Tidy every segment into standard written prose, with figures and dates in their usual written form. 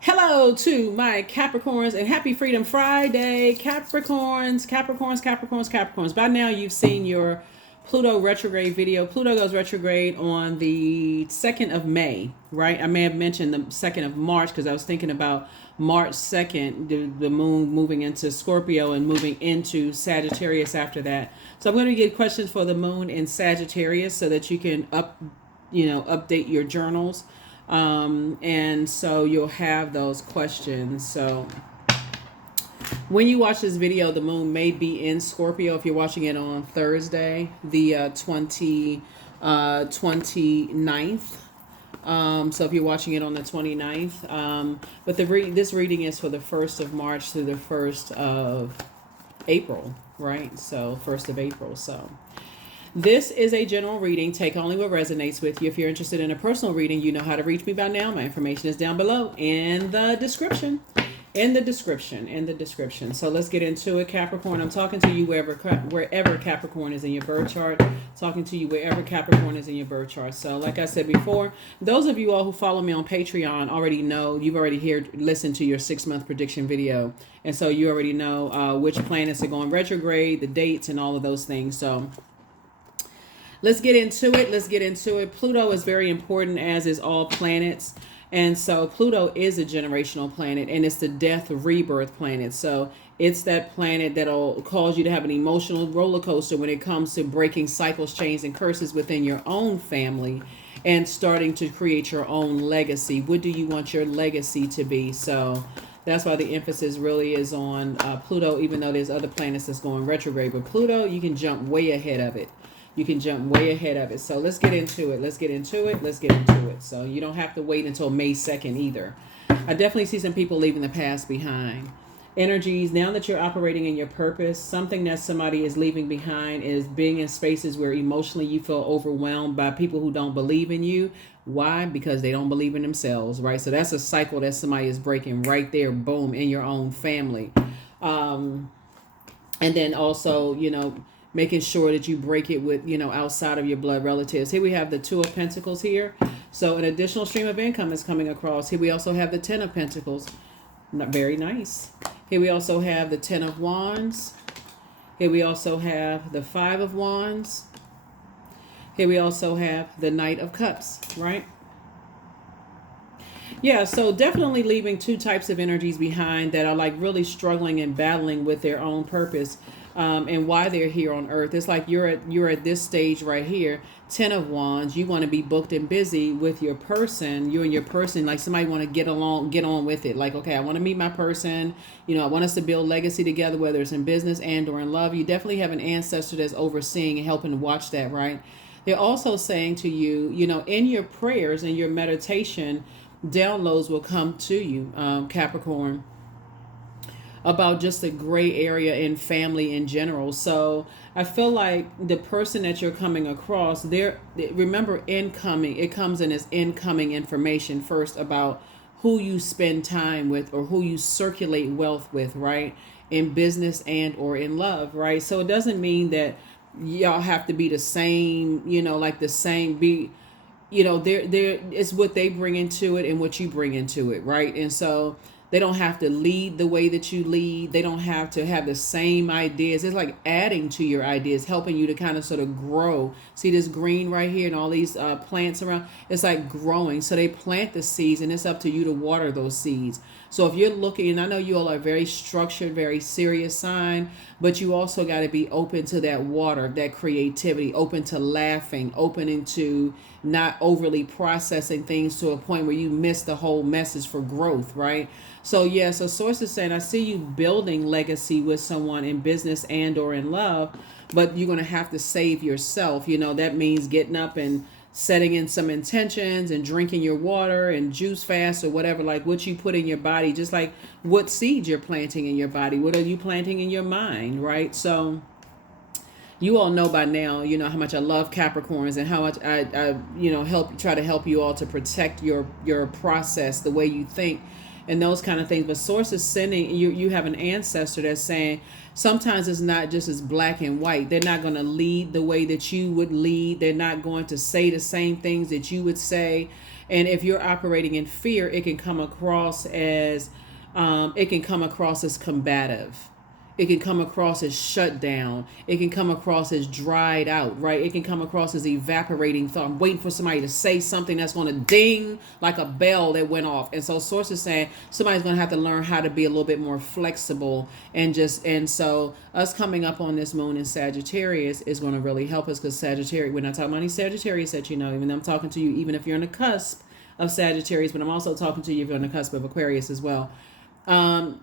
Hello to my Capricorns and happy Freedom Friday, Capricorns, Capricorns, Capricorns, Capricorns. By now you've seen your Pluto retrograde video. Pluto goes retrograde on the 2nd of May, right? I may have mentioned the 2nd of March because I was thinking about March 2nd, the moon moving into Scorpio and moving into Sagittarius after that. So I'm going to get questions for the moon in Sagittarius so that you can update your journals. And so you'll have those questions. So when you watch this video, the moon may be in Scorpio if you're watching it on Thursday, the 29th. So if you're watching it on the 29th, but this reading is for the 1st of March through the 1st of April, right? So 1st of April. So this is a general reading. Take only what resonates with you. If you're interested in a personal reading, you know how to reach me by now. My information is down below in the description. In the description. So let's get into it, Capricorn. I'm talking to you wherever Capricorn is in your birth chart. Talking to you wherever Capricorn is in your birth chart. So like I said before, those of you all who follow me on Patreon already know, you've already listened to your 6-month prediction video. And so you already know which planets are going retrograde, the dates, and all of those things. So let's get into it. Pluto is very important, as is all planets. And so Pluto is a generational planet, and it's the death rebirth planet. So it's that planet that'll cause you to have an emotional roller coaster when it comes to breaking cycles, chains, and curses within your own family and starting to create your own legacy. What do you want your legacy to be? So that's why the emphasis really is on Pluto, even though there's other planets that's going retrograde. But Pluto, you can jump way ahead of it. So let's get into it. So you don't have to wait until May 2nd either. I definitely see some people leaving the past behind. Energies, now that you're operating in your purpose, something that somebody is leaving behind is being in spaces where emotionally you feel overwhelmed by people who don't believe in you. Why? Because they don't believe in themselves, right? So that's a cycle that somebody is breaking right there, boom, in your own family. And then also, making sure that you break it with, outside of your blood relatives. Here we have the 2 of Pentacles here. So an additional stream of income is coming across. Here we also have the 10 of Pentacles. Not very nice. Here we also have the 10 of Wands. Here we also have the 5 of Wands. Here we also have the Knight of Cups, right? Yeah, so definitely leaving 2 types of energies behind that are like really struggling and battling with their own purpose. And why they're here on earth. It's like you're at this stage right here, 10 of Wands. You want to be booked and busy with your person. You and your person, like somebody want to get on with it. Like, okay, I want to meet my person. I want us to build legacy together, whether it's in business and or in love. You definitely have an ancestor that's overseeing and helping to watch that, right? They're also saying to you, in your prayers and your meditation, downloads will come to you, Capricorn, about just a gray area in family in general. So I feel like the person that you're coming across, remember, incoming, it comes in as incoming information first about who you spend time with or who you circulate wealth with, right? In business and or in love, right? So it doesn't mean that y'all have to be the same, there it's what they bring into it and what you bring into it, right? And so they don't have to lead the way that you lead. They don't have to have the same ideas. It's like adding to your ideas, helping you to kind of sort of grow. See this green right here and all these plants around? It's like growing. So they plant the seeds and it's up to you to water those seeds. So if you're looking, and I know you all are very structured, very serious sign, but you also got to be open to that water, that creativity, open to laughing, open to not overly processing things to a point where you miss the whole message for growth, right? So yes, a source is saying, I see you building legacy with someone in business and or in love, but you're going to have to save yourself. That means getting up and setting in some intentions and drinking your water and juice fast or whatever, like what you put in your body, just like what seeds you're planting in your body. What are you planting in your mind, right? So you all know by now, how much I love Capricorns and how much I try to help you all to protect your process, the way you think and those kind of things. But source is sending you have an ancestor that's saying sometimes it's not just as black and white. They're not going to lead the way that you would lead. They're not going to say the same things that you would say. And if you're operating in fear, it can come across as combative. It can come across as shut down. It can come across as dried out, right? It can come across as evaporating thought. I'm waiting for somebody to say something that's going to ding like a bell that went off. And so Source is saying somebody's going to have to learn how to be a little bit more flexible and so us coming up on this moon in Sagittarius is going to really help us, because Sagittarius, we're not talking about any Sagittarius that even though I'm talking to you, even if you're on the cusp of Sagittarius, but I'm also talking to you if you're on the cusp of Aquarius as well.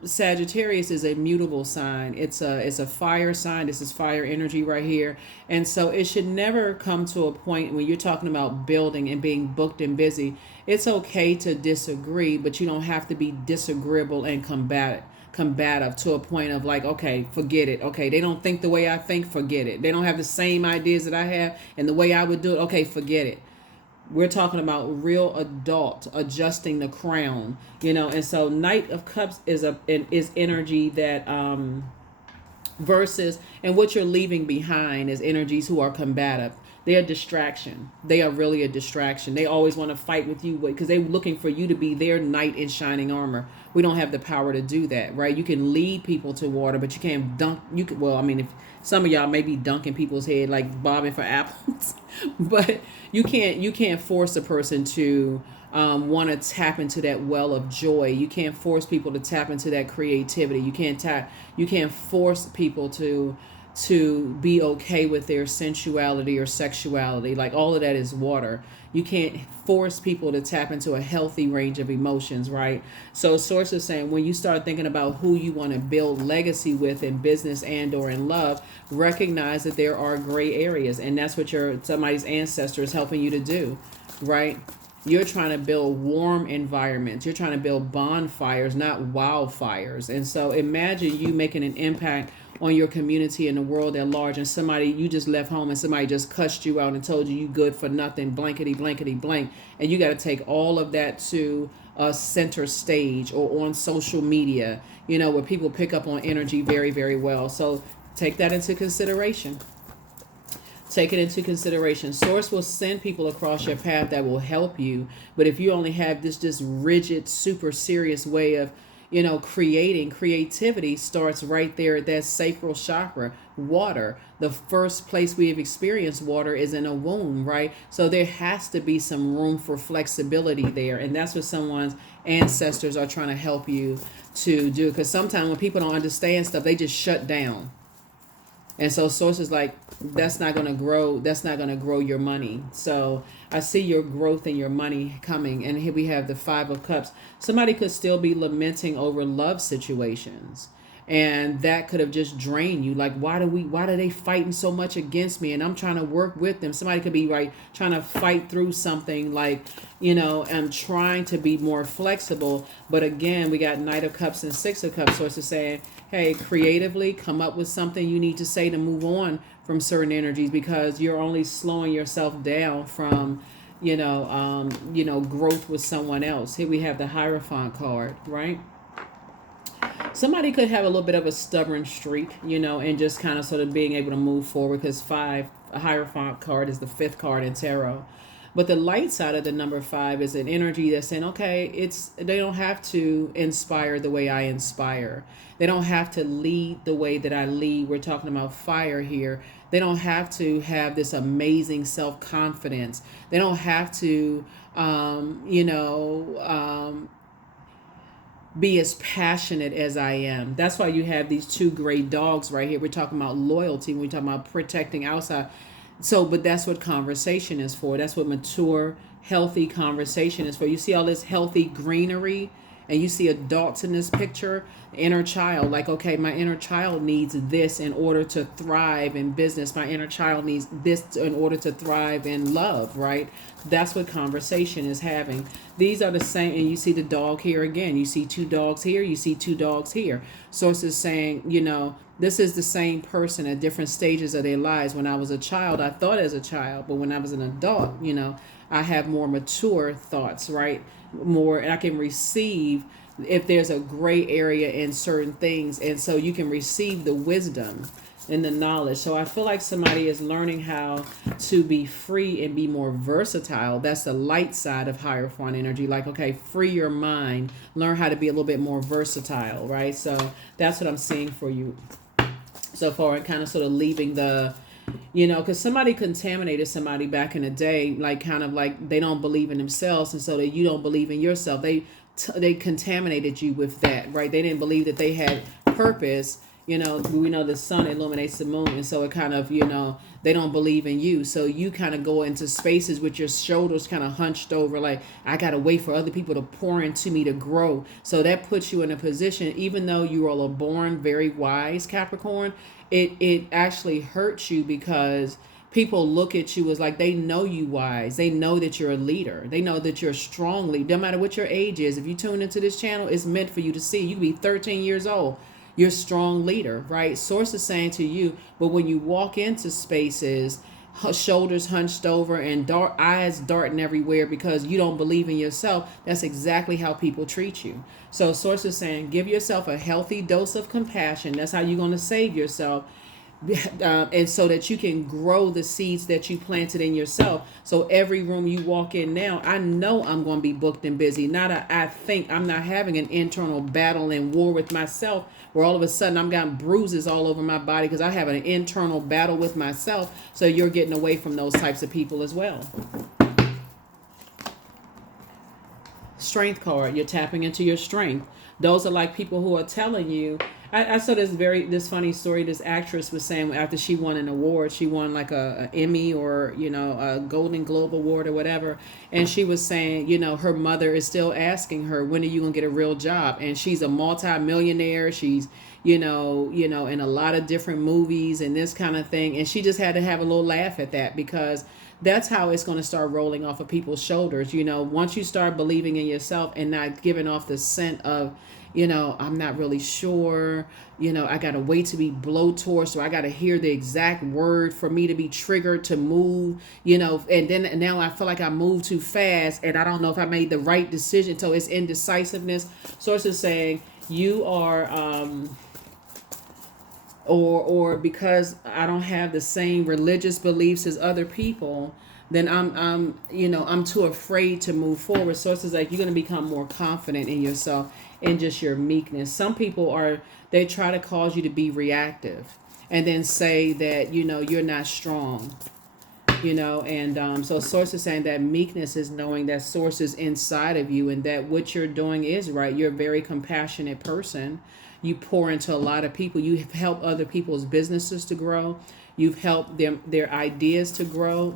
Sagittarius is a mutable sign. It's a fire sign. This is fire energy right here. And so it should never come to a point when you're talking about building and being booked and busy. It's okay to disagree, but you don't have to be disagreeable and combative to a point of like, okay, forget it. Okay, they don't think the way I think, forget it. They don't have the same ideas that I have and the way I would do it. Okay, forget it. We're talking about real adult adjusting the crown, and so Knight of Cups is energy that versus, and what you're leaving behind is energies who are combative. They're a distraction. They are really a distraction. They always want to fight with you because they're looking for you to be their knight in shining armor. We don't have the power to do that, right? You can lead people to water, but you can't dunk. If some of y'all may be dunking people's head like bobbing for apples, but you can't force a person to want to tap into that well of joy. You can't force people to tap into that creativity. You can't force people to be okay with their sensuality or sexuality. Like, all of that is water. You can't force people to tap into a healthy range of emotions, right? So Source is saying, when you start thinking about who you want to build legacy with in business and or in love, recognize that there are gray areas, and that's what somebody's ancestor is helping you to do, right? You're trying to build warm environments. You're trying to build bonfires, not wildfires. And so imagine you making an impact on your community and the world at large, and you just left home and somebody just cussed you out and told you good for nothing, blankety blankety blank, and you got to take all of that to a center stage or on social media, where people pick up on energy very, very well. So take that into consideration. Take it into consideration. Source will send people across your path that will help you, but if you only have this just rigid, super serious way of creativity starts right there at that sacral chakra, water. The first place we have experienced water is in a womb, right? So there has to be some room for flexibility there. And that's what someone's ancestors are trying to help you to do. Because sometimes when people don't understand stuff, they just shut down. And so Source is like, that's not going to grow. That's not going to grow your money. So I see your growth and your money coming. And here we have the Five of Cups. Somebody could still be lamenting over love situations. And that could have just drained you. Like, why do they fighting so much against me? And I'm trying to work with them. Somebody could be trying to fight through something I'm trying to be more flexible. But again, we got Knight of Cups and Six of Cups. Source is saying, hey, creatively come up with something you need to say to move on from certain energies, because you're only slowing yourself down from, growth with someone else. Here we have the Hierophant card, right? Somebody could have a little bit of a stubborn streak, and just kind of sort of being able to move forward, because a Hierophant card is the fifth card in tarot. But the light side of the number 5 is an energy that's saying, okay, they don't have to inspire the way I inspire. They don't have to lead the way that I lead. We're talking about fire here. They don't have to have this amazing self-confidence. They don't have to, be as passionate as I am. That's why you have these two gray dogs right here. We're talking about loyalty. We're talking about protecting outside. So, but that's what conversation is for. That's what mature, healthy conversation is for. You see all this healthy greenery, and you see adults in this picture, inner child, like, okay, my inner child needs this in order to thrive in business. My inner child needs this in order to thrive in love, right? That's what conversation is having. These are the same, and you see the dog here again. You see 2 dogs here, you see 2 dogs here. Source is saying, this is the same person at different stages of their lives. When I was a child, I thought as a child, but when I was an adult, I have more mature thoughts, right? More, and I can receive if there's a gray area in certain things. And so you can receive the wisdom in the knowledge. So I feel like somebody is learning how to be free and be more versatile. That's the light side of Hierophant energy. Like, okay, free your mind, learn how to be a little bit more versatile, right? So that's what I'm seeing for you so far, and kind of sort of leaving the, because somebody contaminated somebody back in the day, like kind of like they don't believe in themselves, and so that you don't believe in yourself. They contaminated you with that, right? They didn't believe that they had purpose. We know the sun illuminates the moon, and so it kind of, they don't believe in you. So you kind of go into spaces with your shoulders kind of hunched over, like, I got to wait for other people to pour into me to grow. So that puts you in a position, even though you are born very wise, Capricorn, it actually hurts you because people look at you as like they know you wise. They know that you're a leader. They know that you're a strong leader. No matter what your age is, if you tune into this channel, it's meant for you to see. You can be 13 years old. You're a strong leader, right? Source is saying to you, but when you walk into spaces, shoulders hunched over and eyes darting everywhere because you don't believe in yourself, that's exactly how people treat you. So Source is saying, give yourself a healthy dose of compassion. That's how you're going to save yourself. And so that you can grow the seeds that you planted in yourself. So every room you walk in now, I know I'm going to be booked and busy. I think I'm not having an internal battle and war with myself where all of a sudden I'm got bruises all over my body because I have an internal battle with myself. So you're getting away from those types of people as well. Strength card, you're tapping into your strength. Those are like people who are telling you. I saw this funny story. This actress was saying after she won an award, she won like a Emmy or a Golden Globe award or whatever, and she was saying her mother is still asking her, when are you gonna get a real job? And she's a multi-millionaire. She's in a lot of different movies and this kind of thing, and she just had to have a little laugh at that because that's how it's going to start rolling off of people's shoulders. Once you start believing in yourself and not giving off the scent of, I'm not really sure, I got to wait to be blowtorched, so I got to hear the exact word for me to be triggered to move, and then now I feel like I moved too fast and I don't know if I made the right decision. So it's indecisiveness. Source is saying you are, or because I don't have the same religious beliefs as other people, then I'm too afraid to move forward. So it's like you're going to become more confident in yourself and just your meekness. Some people they try to cause you to be reactive and then say that, you're not strong, and so Source is saying that meekness is knowing that Source is inside of you and that what you're doing is right. You're a very compassionate person. You pour into a lot of people. You help other people's businesses to grow. You've helped them, their ideas to grow,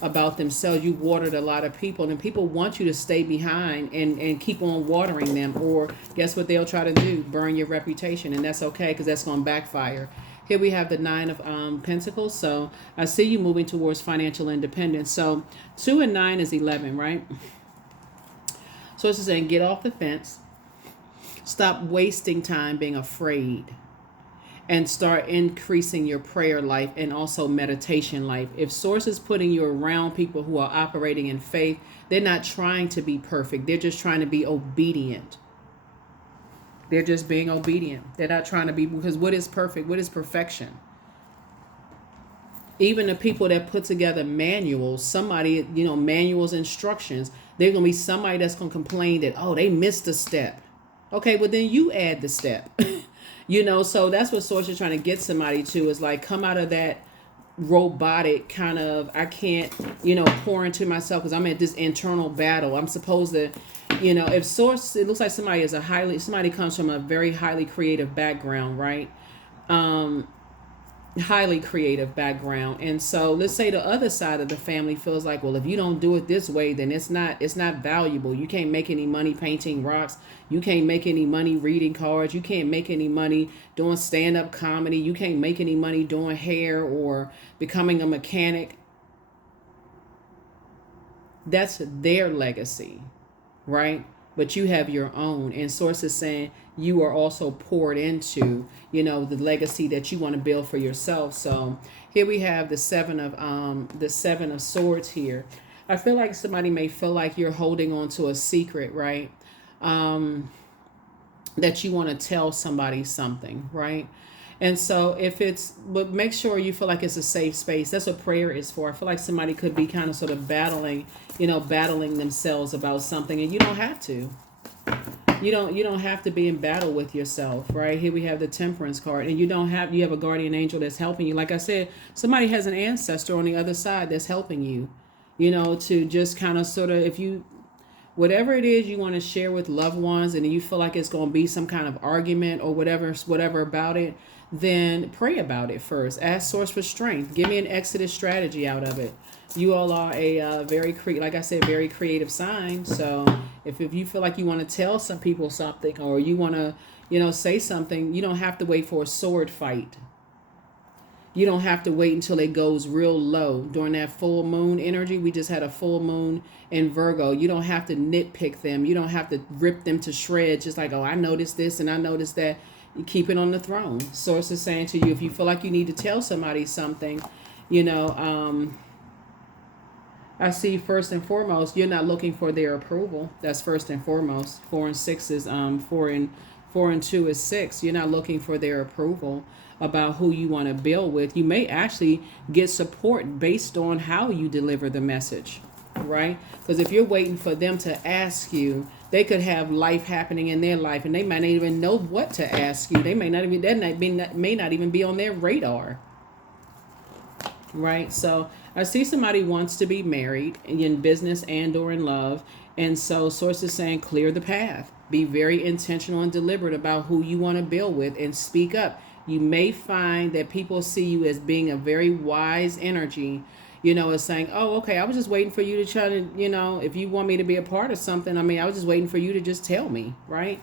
about themselves. You watered a lot of people, and people want you to stay behind and keep on watering them. Or guess what they'll try to do? Burn your reputation, and that's okay because that's going to backfire. Here we have the 9 of Pentacles. So I see you moving towards financial independence. So 2 and 9 is 11, right? So it's saying get off the fence. Stop wasting time being afraid and start increasing your prayer life and also meditation life. If Source is putting you around people who are operating in faith, they're not trying to be perfect. They're just trying to be obedient. They're just being obedient. They're not trying to be, because what is perfect? What is perfection? Even the people that put together manuals, manuals, instructions, there's going to be somebody that's going to complain that, oh, they missed a step. Okay, well then you add the step, so that's what Source is trying to get somebody to, is like, come out of that robotic kind of, I can't, pour into myself because I'm at this internal battle. I'm supposed to, if Source, it looks like somebody comes from a very highly creative background, right? Highly creative background. And so let's say the other side of the family feels like, well, if you don't do it this way, then it's not valuable. You can't make any money painting rocks. You can't make any money reading cards. You can't make any money doing stand-up comedy. You can't make any money doing hair or becoming a mechanic. That's their legacy, right? But you have your own. And Source is saying you are also poured into, the legacy that you want to build for yourself. So here we have the 7 of Swords here. I feel like somebody may feel like you're holding on to a secret, right? That you want to tell somebody something, right? And so but make sure you feel like it's a safe space. That's what prayer is for. I feel like somebody could be kind of sort of battling themselves about something, and you don't have to. You don't have to be in battle with yourself, right? Here we have the Temperance card, and you have a guardian angel that's helping you. Like I said, somebody has an ancestor on the other side that's helping you, to just kind of sort of, if you, whatever it is you want to share with loved ones, and you feel like it's going to be some kind of argument or whatever about it, then pray about it first. Ask Source for strength. Give me an exodus strategy out of it. You all are a like I said, very creative sign. So if you feel like you want to tell some people something, or you want to, say something, you don't have to wait for a sword fight. You don't have to wait until it goes real low. During that full moon energy, we just had a full moon in Virgo. You don't have to nitpick them. You don't have to rip them to shreds. Just like, oh, I noticed this and I noticed that. You keep it on the throne. Source is saying to you, if you feel like you need to tell somebody something, I see first and foremost, you're not looking for their approval. That's first and foremost. 4 and 6 is 4 and 2 is 6. You're not looking for their approval about who you want to build with. You may actually get support based on how you deliver the message, right? Because if you're waiting for them to ask you, they could have life happening in their life, and they might not even know what to ask you. They may not even be on their radar, right? So I see somebody wants to be married in business and or in love, and so Source is saying clear the path. Be very intentional and deliberate about who you want to build with, and speak up. You may find that people see you as being a very wise energy, as saying, oh, okay, I was just waiting for you to try to, if you want me to be a part of something, I was just waiting for you to just tell me, right?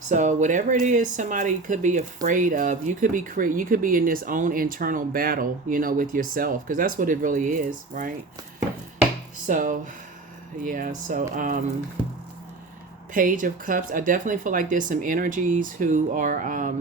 So whatever it is somebody could be afraid of, you could be in this own internal battle, with yourself, because that's what it really is, right? So, yeah, Page of Cups, I definitely feel like there's some energies who are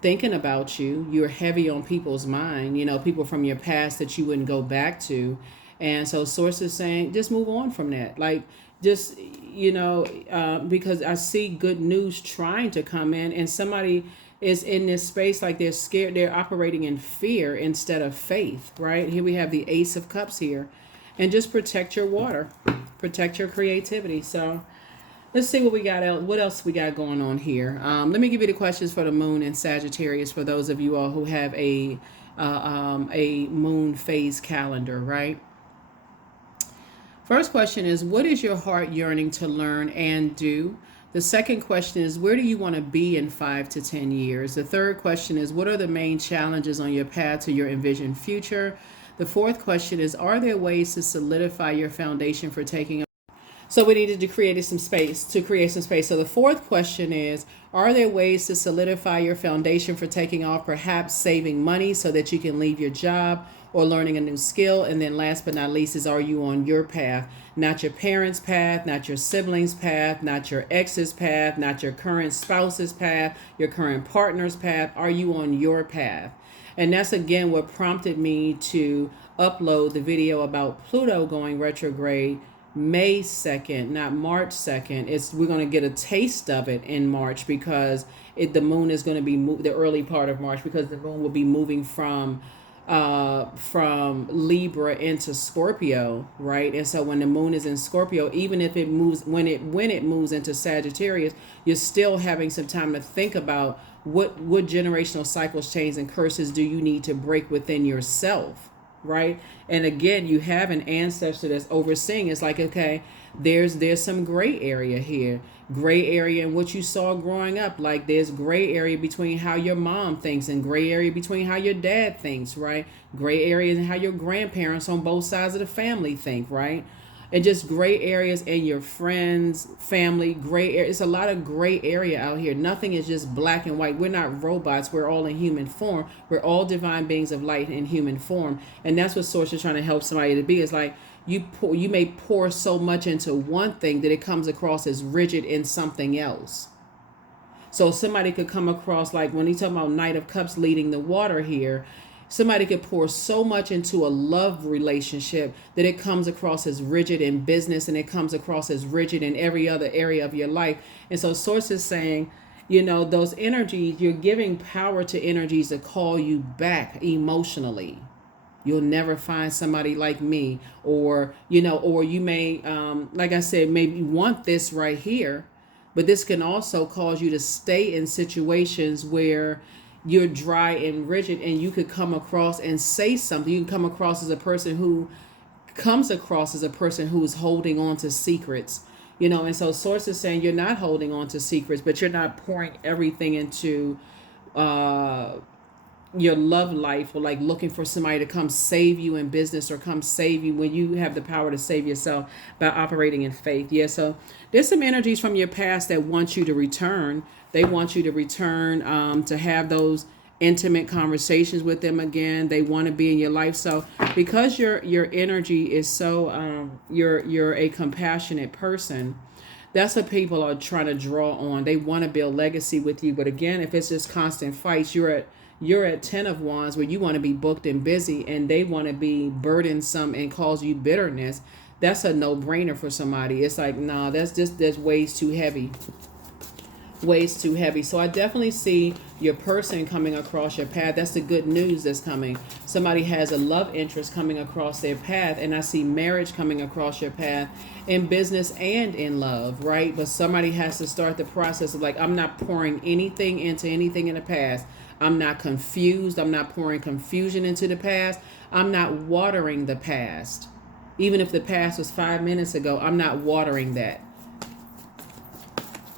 thinking about you. You're heavy on people's mind, people from your past that you wouldn't go back to. And so Source is saying, just move on from that. Like, just, because I see good news trying to come in, and somebody is in this space like they're scared. They're operating in fear instead of faith, right? Here we have the Ace of Cups here. And just protect your water, protect your creativity. So let's see what we got. What else we got going on here? Let me give you the questions for the moon in Sagittarius for those of you all who have a moon phase calendar, right? First question is, what is your heart yearning to learn and do? The second question is, where do you want to be in 5 to 10 years? The third question is, what are the main challenges on your path to your envisioned future? The fourth question is, are there ways to solidify your foundation for taking? So we needed to create some space. So the fourth question is, are there ways to solidify your foundation for taking off, perhaps saving money so that you can leave your job or learning a new skill? And then last but not least is, are you on your path? Not your parents' path, not your siblings' path, not your ex's path, not your current spouse's path, your current partner's path. Are you on your path? And that's again what prompted me to upload the video about Pluto going retrograde May 2nd, not March 2nd. We're going to get a taste of it in March, because the moon is going to be the early part of March, because the moon will be moving from Libra into Scorpio, right? And so when the moon is in Scorpio, even if it moves, when it moves into Sagittarius, you're still having some time to think about what generational cycles, chains, and curses do you need to break within yourself, right? And again, you have an ancestor that's overseeing. It's like, okay, there's some gray area here, gray area in what you saw growing up. Like, there's gray area between how your mom thinks and gray area between how your dad thinks, right? Gray areas in how your grandparents on both sides of the family think, right? And just gray areas in your friends, family, gray area. It's a lot of gray area out here. Nothing is just black and white. We're not robots. We're all in human form. We're all divine beings of light in human form. And that's what Source is trying to help somebody to be. It's like you may pour so much into one thing that it comes across as rigid in something else. So somebody could come across, like when he's talking about Knight of Cups leading the water here, somebody could pour so much into a love relationship that it comes across as rigid in business, and it comes across as rigid in every other area of your life. And so Source is saying, those energies, you're giving power to energies to call you back emotionally. You'll never find somebody like me, or you may, like I said, maybe want this right here, but this can also cause you to stay in situations where you're dry and rigid, and you could come across and say something. You can come across as a person who is holding on to secrets, and so source is saying you're not holding on to secrets, but you're not pouring everything into uh your love life, or like looking for somebody to come save you in business or come save you when you have the power to save yourself by operating in faith. Yeah, so there's some energies from your past that want you to return. They want you to return, to have those intimate conversations with them again. They want to be in your life. So because your energy is so, you're a compassionate person, that's what people are trying to draw on. They want to build legacy with you. But again, if it's just constant fights, you're at 10 of wands, where you want to be booked and busy, and they want to be burdensome and cause you bitterness. That's a no-brainer for somebody. It's like, nah, that's ways too heavy. Ways too heavy. So I definitely see your person coming across your path. That's the good news that's coming. Somebody has a love interest coming across their path, and I see marriage coming across your path in business and in love, right? But somebody has to start the process of like, I'm not pouring anything into anything in the past. I'm not confused. I'm not pouring confusion into the past. I'm not watering the past. Even if the past was 5 minutes ago, I'm not watering that.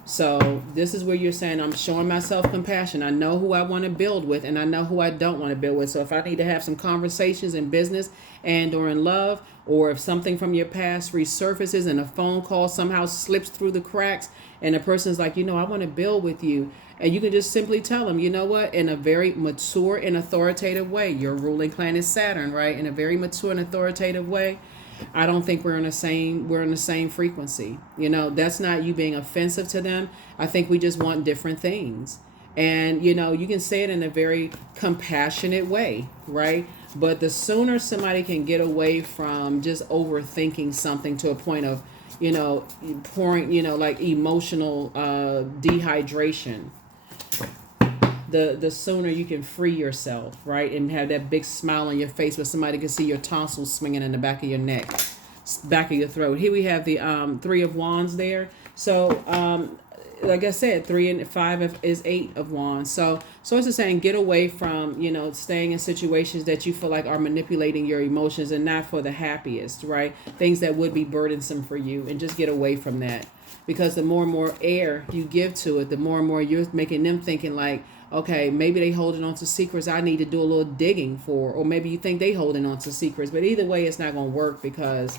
So this is where you're saying, I'm showing myself compassion. I know who I want to build with, and I know who I don't want to build with. So if I need to have some conversations in business and or in love, or if something from your past resurfaces and a phone call somehow slips through the cracks, and the person's like, I want to build with you. And you can just simply tell them, you know what, in a very mature and authoritative way. Your ruling planet is Saturn, right? In a very mature and authoritative way. I don't think we're in the same frequency. That's not you being offensive to them. I think we just want different things. And you can say it in a very compassionate way, right? But the sooner somebody can get away from just overthinking something to a point of, pouring, like emotional dehydration, the sooner you can free yourself, right? And have that big smile on your face where somebody can see your tonsils swinging in the back of your neck, back of your throat. Here we have the 3 of wands there. So like I said, 3 and 5 is 8 of wands. So it's just saying, get away from, staying in situations that you feel like are manipulating your emotions and not for the happiest, right? Things that would be burdensome for you, and just get away from that. Because the more and more air you give to it, the more and more you're making them thinking like, okay, maybe they holding on to secrets I need to do a little digging for, or maybe you think they holding on to secrets. But either way, it's not going to work, because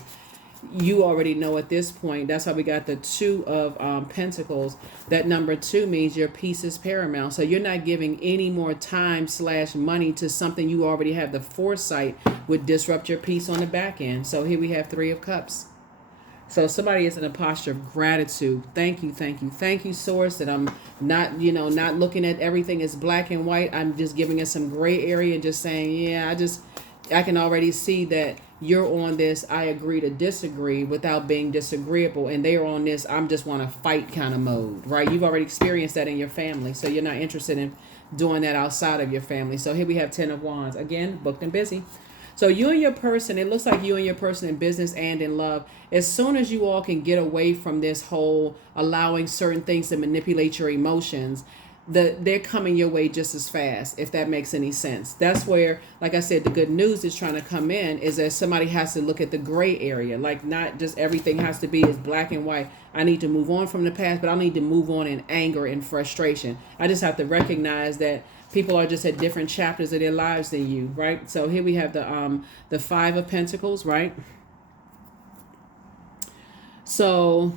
you already know at this point. That's why we got the 2 of Pentacles. That number 2 means your peace is paramount. So you're not giving any more time/money to something you already have the foresight would disrupt your peace on the back end. So here we have 3 of Cups. So somebody is in a posture of gratitude. Thank you, Source, that I'm not, not looking at everything as black and white. I'm just giving it some gray area and just saying, yeah, I can already see that you're on this I agree to disagree without being disagreeable, and they are on this I'm just want to fight kind of mode, right? You've already experienced that in your family, so you're not interested in doing that outside of your family. So here we have 10 of wands. Again, booked and busy. So you and your person, it looks like you and your person in business and in love, as soon as you all can get away from this whole allowing certain things to manipulate your emotions, they're coming your way just as fast, if that makes any sense. That's where, like I said, the good news is trying to come in, is that somebody has to look at the gray area. Like, not just everything has to be as black and white. I need to move on from the past, but I need to move on in anger and frustration. I just have to recognize that people are just at different chapters of their lives than you, right? So here we have the 5 of Pentacles, right? So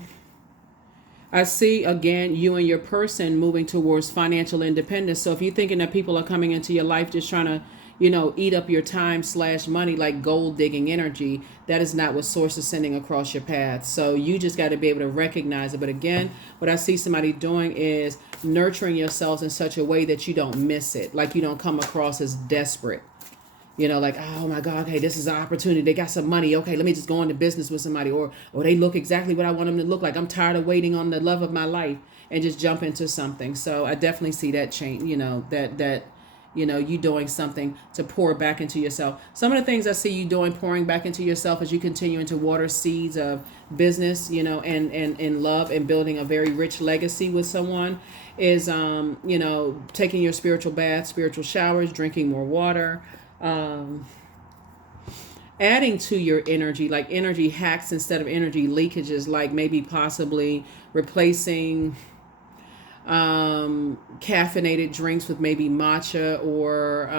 I see, again, you and your person moving towards financial independence. So if you're thinking that people are coming into your life just trying to, eat up your time/money, like gold digging energy, that is not what Source is sending across your path. So you just got to be able to recognize it. But again, what I see somebody doing is nurturing yourselves in such a way that you don't miss it. Like, you don't come across as desperate. Like, oh my God, okay, this is an opportunity. They got some money. Okay, let me just go into business with somebody. Or they look exactly what I want them to look like. I'm tired of waiting on the love of my life and just jump into something. So I definitely see that change, you doing something to pour back into yourself. Some of the things I see you doing, pouring back into yourself as you continue to water seeds of business, and love, and building a very rich legacy with someone, is, taking your spiritual bath, spiritual showers, drinking more water, adding to your energy, like energy hacks instead of energy leakages, like maybe possibly replacing caffeinated drinks with maybe matcha, or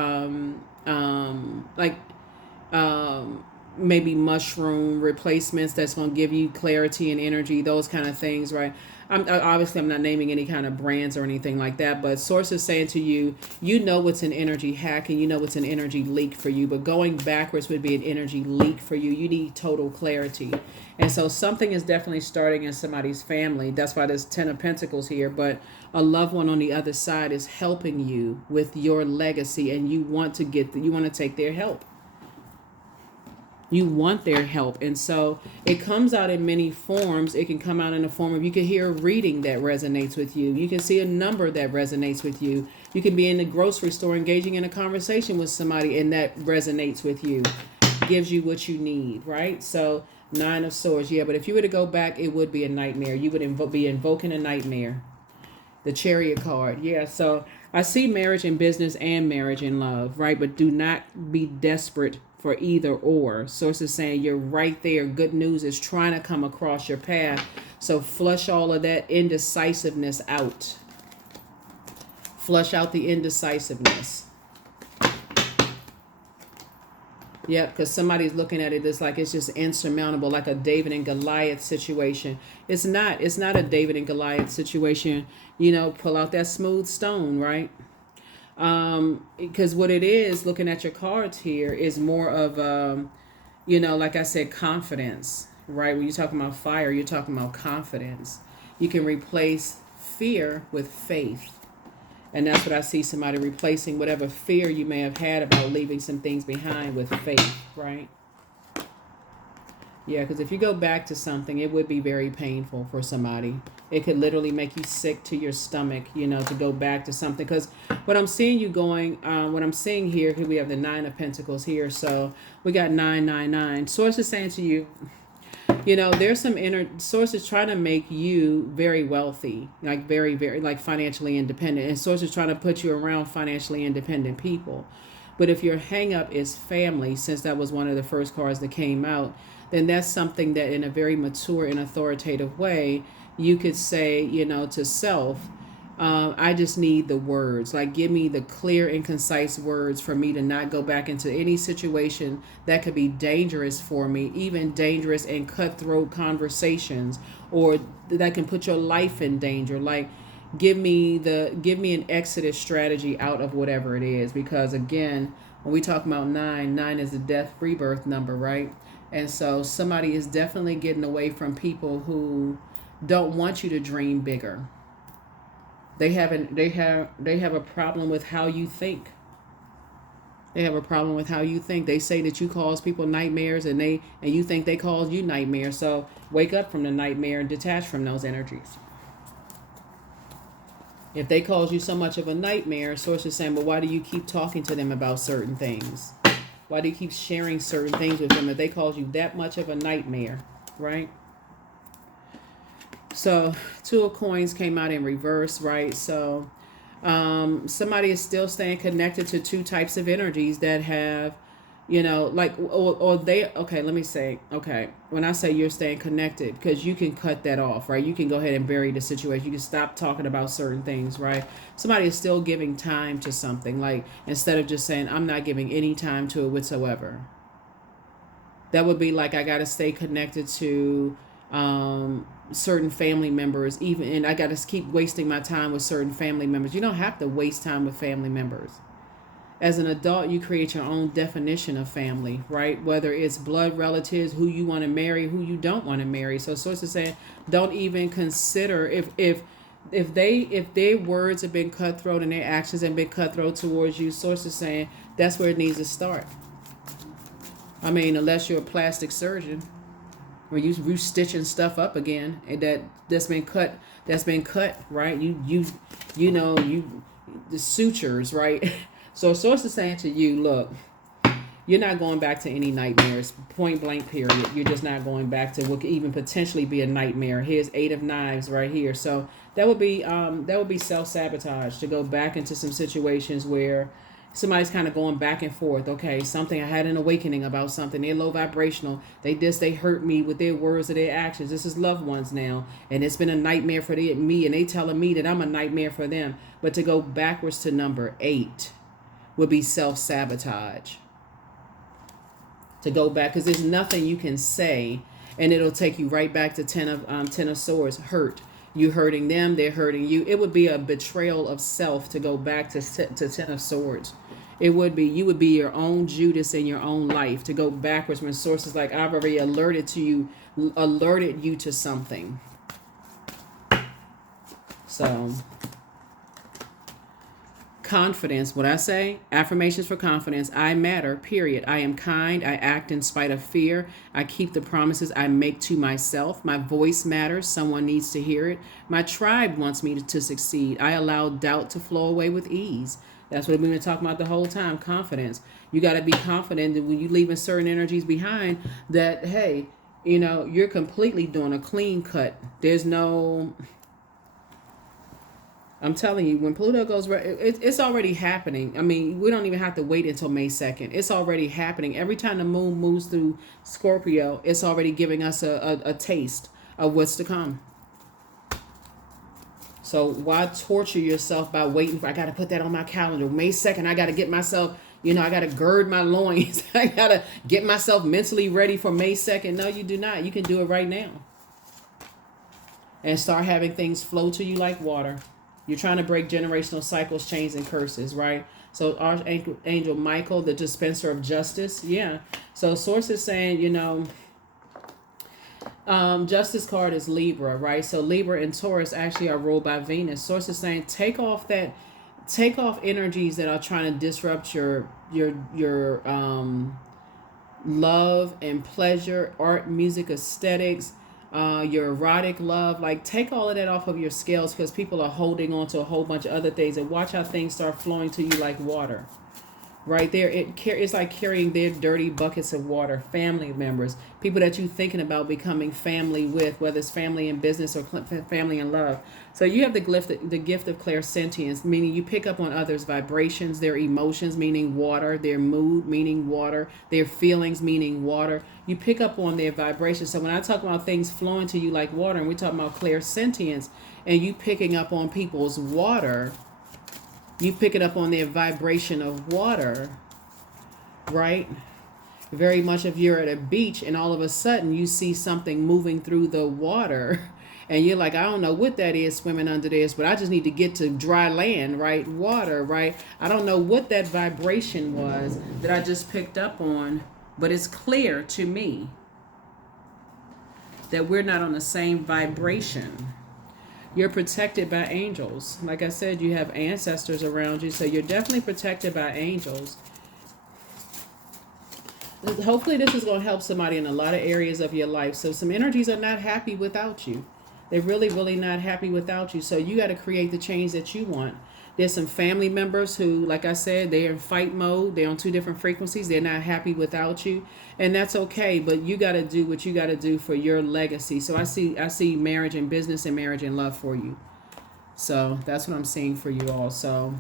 maybe mushroom replacements that's going to give you clarity and energy, those kind of things, right? I'm not naming any kind of brands or anything like that, but source is saying to you, what's an energy hack and what's an energy leak for you, but going backwards would be an energy leak for you. You need total clarity. And so something is definitely starting in somebody's family. That's why there's 10 of Pentacles here, but a loved one on the other side is helping you with your legacy, and you want to take their help. You want their help. And so it comes out in many forms. It can come out in the form of, you can hear a reading that resonates with you. You can see a number that resonates with you. You can be in the grocery store engaging in a conversation with somebody and that resonates with you. Gives you what you need, right? So 9 of Swords. Yeah, but if you were to go back, it would be a nightmare. You would be invoking a nightmare. The Chariot card. Yeah, so I see marriage in business and marriage in love, right? But do not be desperate for either or. Source is saying you're right there. Good news is trying to come across your path. So flush all of that indecisiveness out. Flush out the indecisiveness. Yep, because somebody's looking at it as like it's just insurmountable, like a David and Goliath situation. It's not. It's not a David and Goliath situation. Pull out that smooth stone, right? Because what it is, looking at your cards here, is more of, like I said, confidence, right? When you're talking about fire, you're talking about confidence. You can replace fear with faith. And that's what I see, somebody replacing whatever fear you may have had about leaving some things behind with faith, right? Yeah, because if you go back to something, it would be very painful for somebody. It could literally make you sick to your stomach, to go back to something. Because what I'm seeing what I'm seeing here we have the 9 of Pentacles here. So we got 999. Source is saying to you, there's some inner sources trying to make you very wealthy, like very, very, like financially independent. And sources trying to put you around financially independent people. But if your hang up is family, since that was one of the first cards that came out, then that's something that in a very mature and authoritative way, you could say, to self, I just need the words. Like, give me the clear and concise words for me to not go back into any situation that could be dangerous for me, even dangerous and cutthroat conversations, or that can put your life in danger. Like, give me an exodus strategy out of whatever it is. Because again, when we talk about 9 is the death rebirth number, right? And so somebody is definitely getting away from people who don't want you to dream bigger. They have a problem with how you think. They have a problem with how you think. They say that you cause people nightmares, and you think they cause you nightmares. So wake up from the nightmare and detach from those energies. If they cause you so much of a nightmare, source is saying, well, why do you keep talking to them about certain things? Why do you keep sharing certain things with them if they cause you that much of a nightmare, right? So 2 of Coins came out in reverse, right? So somebody is still staying connected to 2 types of energies that have, okay, let me say, okay, when I say you're staying connected, because you can cut that off, right? You can go ahead and bury the situation. You can stop talking about certain things, right? Somebody is still giving time to something, like, instead of just saying, I'm not giving any time to it whatsoever. That would be like, I got to stay connected to certain family members, and I got to keep wasting my time with certain family members. You don't have to waste time with family members. As an adult, you create your own definition of family, right? Whether it's blood relatives, who you want to marry, who you don't want to marry. So source is saying, don't even consider if their words have been cutthroat and their actions have been cutthroat towards you. Source is saying that's where it needs to start. I mean, unless you're a plastic surgeon, where you stitching stuff up again, and that's been cut, right? You know, you the sutures, right? So source is saying to you, look, you're not going back to any nightmares, point blank period. You're just not going back to what could even potentially be a nightmare. Here's 8 of Knives right here. So that would be self-sabotage, to go back into some situations where somebody's kind of going back and forth. Okay, something, I had an awakening about something. They're low vibrational. They hurt me with their words or their actions. This is loved ones now, and it's been a nightmare for me, and they telling me that I'm a nightmare for them. But to go backwards to number 8 would be self-sabotage. To go back, because there's nothing you can say, and it'll take you right back to Ten of Swords. Hurt. You hurting them, they're hurting you. It would be a betrayal of self to go back to Ten of Swords. It would be, you would be your own Judas in your own life, to go backwards when sources like, I've already alerted you to something. So confidence, what I say, affirmations for confidence. I matter, period. I am kind. I act in spite of fear. I keep the promises I make to myself. My voice matters. Someone needs to hear it. My tribe wants me to succeed. I allow doubt to flow away with ease. That's what we've been talking about the whole time, confidence. You got to be confident that when you're leaving certain energies behind, that, hey, you're completely doing a clean cut. There's no... I'm telling you, when Pluto goes, it's already happening. I mean, we don't even have to wait until May 2nd. It's already happening. Every time the moon moves through Scorpio, it's already giving us a taste of what's to come. So why torture yourself by waiting for, I got to put that on my calendar. May 2nd, I got to get myself, I got to gird my loins. I got to get myself mentally ready for May 2nd. No, you do not. You can do it right now. And start having things flow to you like water. You're trying to break generational cycles, chains, and curses, right? So Archangel Michael, the dispenser of justice. Yeah. So source is saying, justice card is Libra, right? So Libra and Taurus actually are ruled by Venus. Source is saying take off energies that are trying to disrupt your love and pleasure, art, music, aesthetics, your erotic love. Like, take all of that off of your scales, because people are holding on to a whole bunch of other things, and watch how things start flowing to you like water. Right there, it's like carrying their dirty buckets of water. Family members, people that you're thinking about becoming family with, whether it's family in business or family in love. So you have the gift of clairsentience, meaning you pick up on others' vibrations, their emotions, meaning water, their mood, meaning water, their feelings, meaning water. You pick up on their vibrations. So when I talk about things flowing to you like water, and we talk about clairsentience, and you picking up on people's water, you pick it up on their vibration of water, right? Very much if you're at a beach and all of a sudden you see something moving through the water, and you're like, I don't know what that is swimming under this, but I just need to get to dry land, right? Water, right? I don't know what that vibration was that I just picked up on, but it's clear to me that we're not on the same vibration. You're protected by angels. Like I said, you have ancestors around you, so you're definitely protected by angels. Hopefully this is going to help somebody in a lot of areas of your life. So some energies are not happy without you. They're really, really not happy without you. So you got to create the change that you want. There's some family members who, like I said, they're in fight mode. They're on 2 different frequencies. They're not happy without you. And that's okay. But you got to do what you got to do for your legacy. So I see marriage and business and marriage and love for you. So that's what I'm seeing for you all. So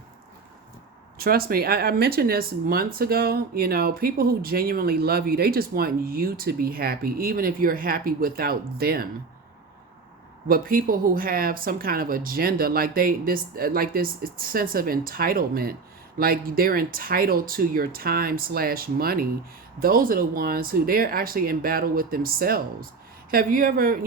trust me, I mentioned this months ago. People who genuinely love you, they just want you to be happy, even if you're happy without them. But people who have some kind of agenda, like this sense of entitlement, like they're entitled to your time/money. Those are the ones who they're actually in battle with themselves. Have you ever,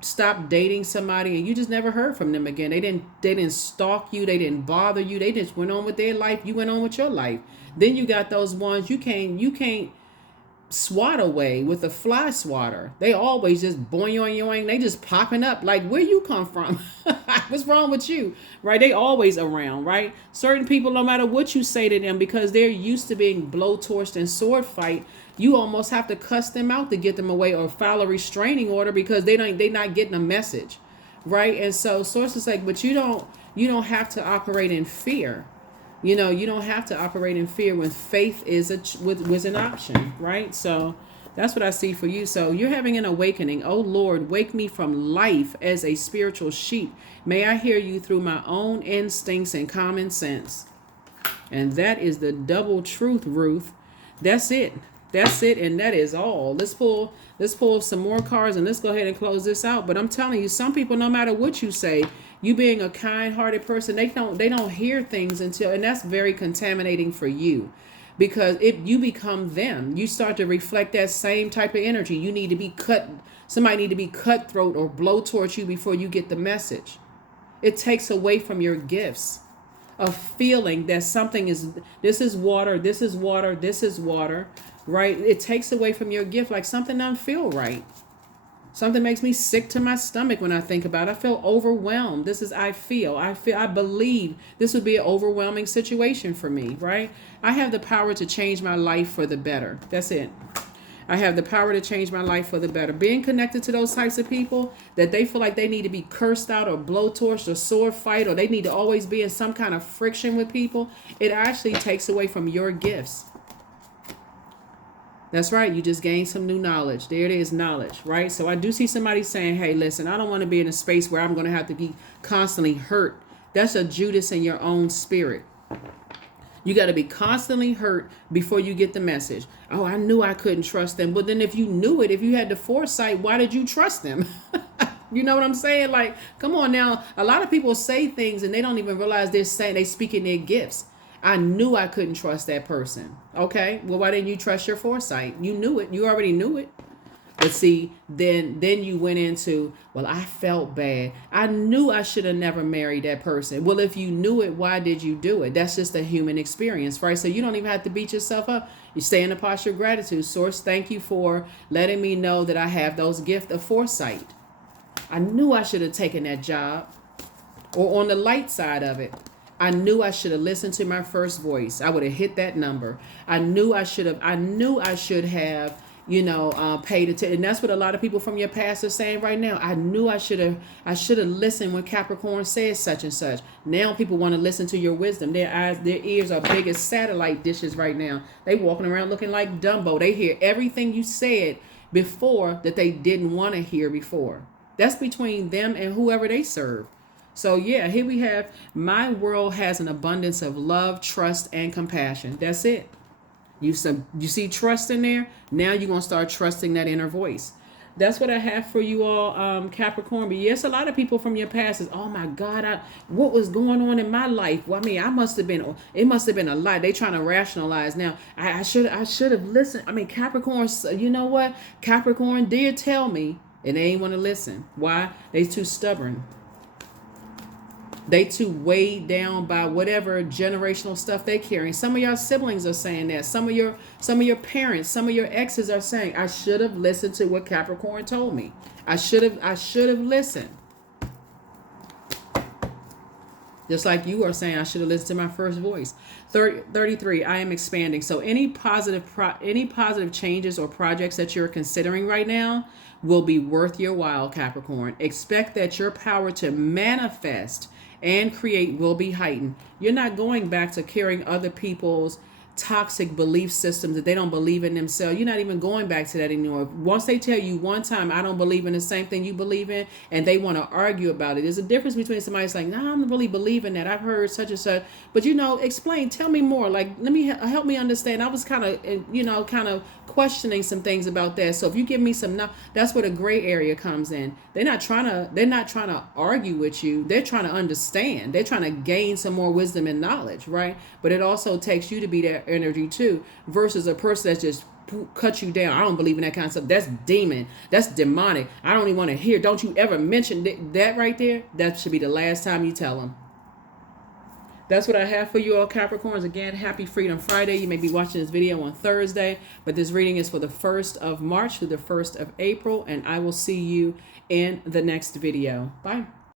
stopped dating somebody and you just never heard from them again? They didn't stalk you. They didn't bother you. They just went on with their life. You went on with your life. Then you got those ones you can't swat away with a fly swatter. They always just boing, yoing, yoing. They just popping up like, where you come from? What's wrong with you? Right? They always around, right? Certain people, no matter what you say to them, because they're used to being blowtorched and sword fight, you almost have to cuss them out to get them away or file a restraining order because they're not getting a message. Right? And so sources like, but you don't have to operate in fear. You don't have to operate in fear when faith was an option, right? So that's what I see for you. So you're having an awakening. Oh Lord, wake me from life as a spiritual sheep. May I hear you through my own instincts and common sense. And that is the double truth, Ruth. That's it. That's it, and that is all. Let's pull some more cards and let's go ahead and close this out. But I'm telling you, some people, no matter what you say, you being a kind-hearted person, they don't hear things until, and that's very contaminating for you, because if you become them, you start to reflect that same type of energy. You need to be somebody need to be cutthroat or blowtorch you before you get the message. It takes away from your gifts of feeling that something is, this is water, this is water, this is water, right? It takes away from your gift, like something doesn't feel right. Something makes me sick to my stomach when I think about it. I feel overwhelmed. I believe this would be an overwhelming situation for me, right? I have the power to change my life for the better. That's it. I have the power to change my life for the better. Being connected to those types of people that they feel like they need to be cursed out or blowtorched or sword fight, or they need to always be in some kind of friction with people, it actually takes away from your gifts. That's right. You just gained some new knowledge. There it is, knowledge, right? So I do see somebody saying, hey, listen, I don't want to be in a space where I'm going to have to be constantly hurt. That's a Judas in your own spirit. You got to be constantly hurt before you get the message. Oh, I knew I couldn't trust them. But then if you knew it, if you had the foresight, why did you trust them? You know what I'm saying? Like, come on now. A lot of people say things and they don't even realize they speaking their gifts. I knew I couldn't trust that person. Okay, well, why didn't you trust your foresight? You knew it. You already knew it. But see, then you went into, well, I felt bad. I knew I should have never married that person. Well, if you knew it, why did you do it? That's just a human experience, right? So you don't even have to beat yourself up. You stay in the posture of gratitude. Source, thank you for letting me know that I have those gifts of foresight. I knew I should have taken that job. Or on the light side of it, I knew I should have listened to my first voice. I would have hit that number. I knew I should have, paid attention. And that's what a lot of people from your past are saying right now. I knew I should have listened when Capricorn says such and such. Now people want to listen to your wisdom. Their ears are big as satellite dishes right now. They walking around looking like Dumbo. They hear everything you said before that they didn't want to hear before. That's between them and whoever they serve. So yeah, here we have, my world has an abundance of love, trust, and compassion. That's it. You see trust in there? Now you're going to start trusting that inner voice. That's what I have for you all, Capricorn. But yes, a lot of people from your past is, oh my God, what was going on in my life? Well, I mean, it must have been a lie. They trying to rationalize now. I should have listened. I mean, Capricorn, you know what? Capricorn did tell me, and they ain't want to listen. Why? They too stubborn. They too weighed down by whatever generational stuff they carrying. Some of your siblings are saying that. Some of your parents, some of your exes are saying, I should have listened to what Capricorn told me. I should have listened. Just like you are saying, I should have listened to my first voice. 33, I am expanding. So any positive changes or projects that you're considering right now will be worth your while, Capricorn. Expect that your power to manifest and create will be heightened. You're not going back to carrying other people's toxic belief systems that they don't believe in themselves. You're not even going back to that anymore. Once they tell you one time, I don't believe in the same thing you believe in, and they want to argue about it. There's a difference between somebody's like, no, I don't really believe in that. I've heard such and such, but explain, tell me more. Like, help me understand. I was kind of questioning some things about that. So if you give me that's where the gray area comes in. They're not trying to argue with you. They're trying to understand. They're trying to gain some more wisdom and knowledge, right? But it also takes you to be that energy too, versus a person that's just cut you down. I don't believe in that kind of stuff. That's demon. That's demonic. I don't even want to hear. Don't you ever mention that right there. That should be the last time you tell them. That's what I have for you all, Capricorns. Again, happy Freedom Friday. You may be watching this video on Thursday, but this reading is for the 1st of March through the 1st of April, and I will see you in the next video. Bye.